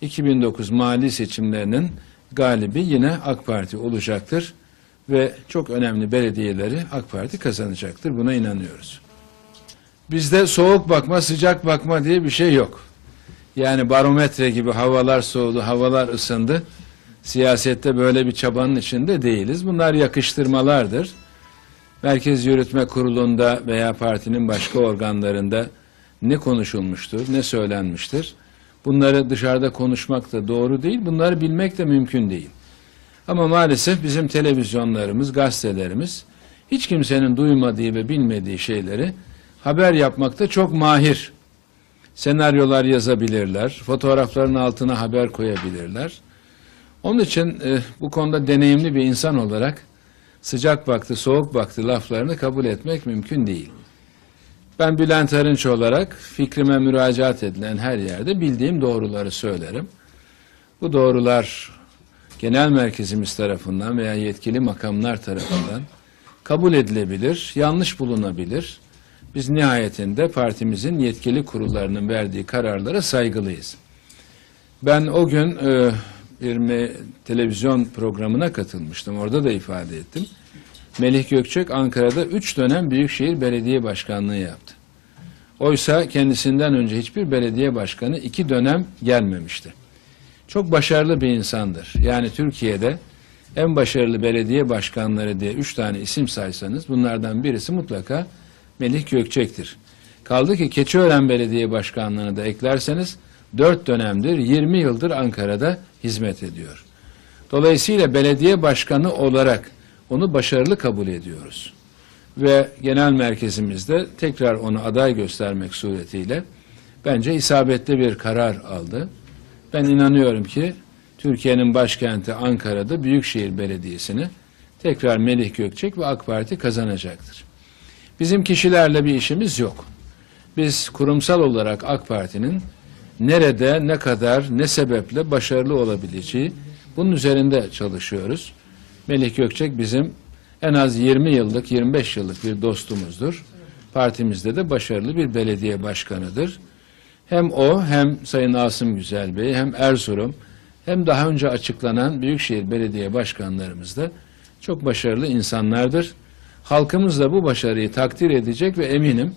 2009 mali seçimlerinin galibi yine AK Parti olacaktır ve çok önemli belediyeleri AK Parti kazanacaktır. Buna inanıyoruz. Bizde soğuk bakma, sıcak bakma diye bir şey yok. Yani barometre gibi havalar soğudu, havalar ısındı. Siyasette böyle bir çabanın içinde değiliz. Bunlar yakıştırmalardır. Merkez Yürütme Kurulu'nda veya partinin başka organlarında ne konuşulmuştur, ne söylenmiştir. Bunları dışarıda konuşmak da doğru değil, bunları bilmek de mümkün değil. Ama maalesef bizim televizyonlarımız, gazetelerimiz hiç kimsenin duymadığı ve bilmediği şeyleri haber yapmakta çok mahir. Senaryolar yazabilirler, fotoğrafların altına haber koyabilirler. Onun için e, bu konuda deneyimli bir insan olarak sıcak vakti, soğuk vakti laflarını kabul etmek mümkün değil. Ben Bülent Arınç olarak fikrime müracaat edilen her yerde bildiğim doğruları söylerim. Bu doğrular genel merkezimiz tarafından veya yetkili makamlar tarafından kabul edilebilir, yanlış bulunabilir. Biz nihayetinde partimizin yetkili kurullarının verdiği kararlara saygılıyız. Ben o gün e, bir televizyon programına katılmıştım. Orada da ifade ettim. Melih Gökçek Ankara'da üç dönem Büyükşehir Belediye Başkanlığı yaptı. Oysa kendisinden önce hiçbir belediye başkanı iki dönem gelmemişti. Çok başarılı bir insandır. Yani Türkiye'de en başarılı belediye başkanları diye üç tane isim saysanız bunlardan birisi mutlaka Melih Gökçek'tir. Kaldı ki Keçiören Belediye Başkanlığı'nı da eklerseniz dört dönemdir 20 yıldır Ankara'da hizmet ediyor. Dolayısıyla belediye başkanı olarak onu başarılı kabul ediyoruz. Ve genel merkezimizde tekrar onu aday göstermek suretiyle bence isabetli bir karar aldı. Ben inanıyorum ki Türkiye'nin başkenti Ankara'da Büyükşehir Belediyesi'ni tekrar Melih Gökçek ve AK Parti kazanacaktır. Bizim kişilerle bir işimiz yok. Biz kurumsal olarak AK Parti'nin nerede, ne kadar, ne sebeple başarılı olabileceği bunun üzerinde çalışıyoruz. Melih Gökçek bizim en az 20 yıllık, 25 yıllık bir dostumuzdur. Partimizde de başarılı bir belediye başkanıdır. Hem o hem Sayın Asım Güzel Bey hem Erzurum hem daha önce açıklanan Büyükşehir Belediye Başkanlarımız da çok başarılı insanlardır. Halkımız da bu başarıyı takdir edecek ve eminim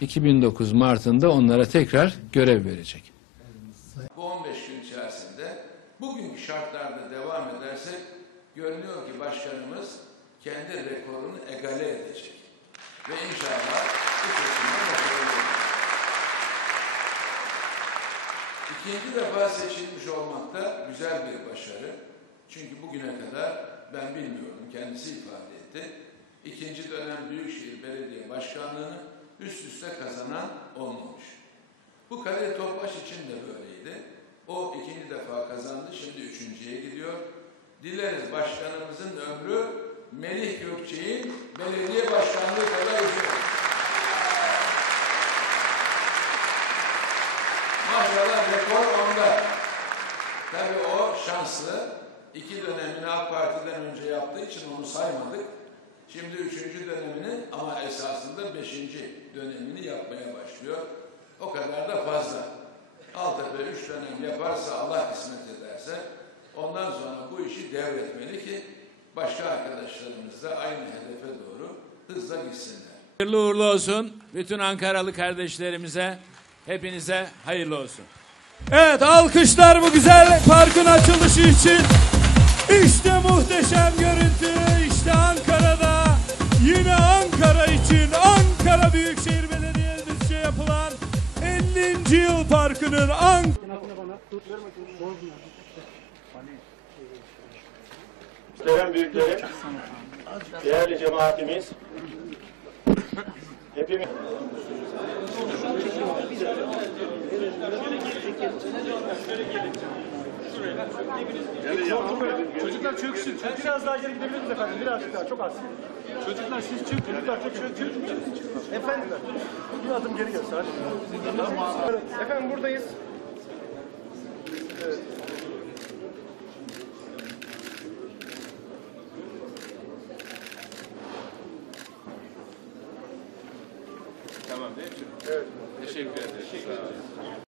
2009 Mart'ında onlara tekrar görev verecek. Görünüyor ki başkanımız kendi rekorunu egale edecek. Ve inşallah bu seçimde başarılı olacak. İkinci defa seçilmiş olmak da güzel bir başarı. Çünkü bugüne kadar ben bilmiyorum, kendisi ifade etti. İkinci dönem Büyükşehir Belediye Başkanlığı'nı üst üste kazanan olmamış. Bu Kadir Topbaş için de böyleydi. O ikinci defa kazandı, şimdi üçüncüye gidiyor. Dileriz başkanımızın ömrü Melih Gökçek'in belediye başkanlığı kadar uzun. Maşallah rekor onda. Tabii o şanslı. İki dönemini AK Parti'den önce yaptığı için onu saymadık. Şimdi üçüncü dönemini ama esasında beşinci dönemini yapmaya başlıyor. O kadar da fazla. Altepe üç dönem yaparsa Allah kısmet ederse ondan sonra bu işi devretmeli ki başka arkadaşlarımız da aynı hedefe doğru hızla gitsinler. Hayırlı uğurlu olsun bütün Ankaralı kardeşlerimize, hepinize hayırlı olsun. Evet alkışlar bu güzel parkın açılışı için. İşte muhteşem görüntü. İşte Ankara'da yine Ankara için Ankara Büyükşehir Belediyesi'nce yapılan 50. yıl parkının Ankara Muhterem büyüklerim, değerli cemaatimiz, hepimiz... Çocuklar çöksün. Biraz daha geri gidebilir miyiz efendim? Birazcık daha çok az. Çocuklar siz çık. Çocuklar çok çök çök. Efendim bir adım geri göster. Efendim buradayız. Evet. Teşekkür ederim. Teşekkür ederim.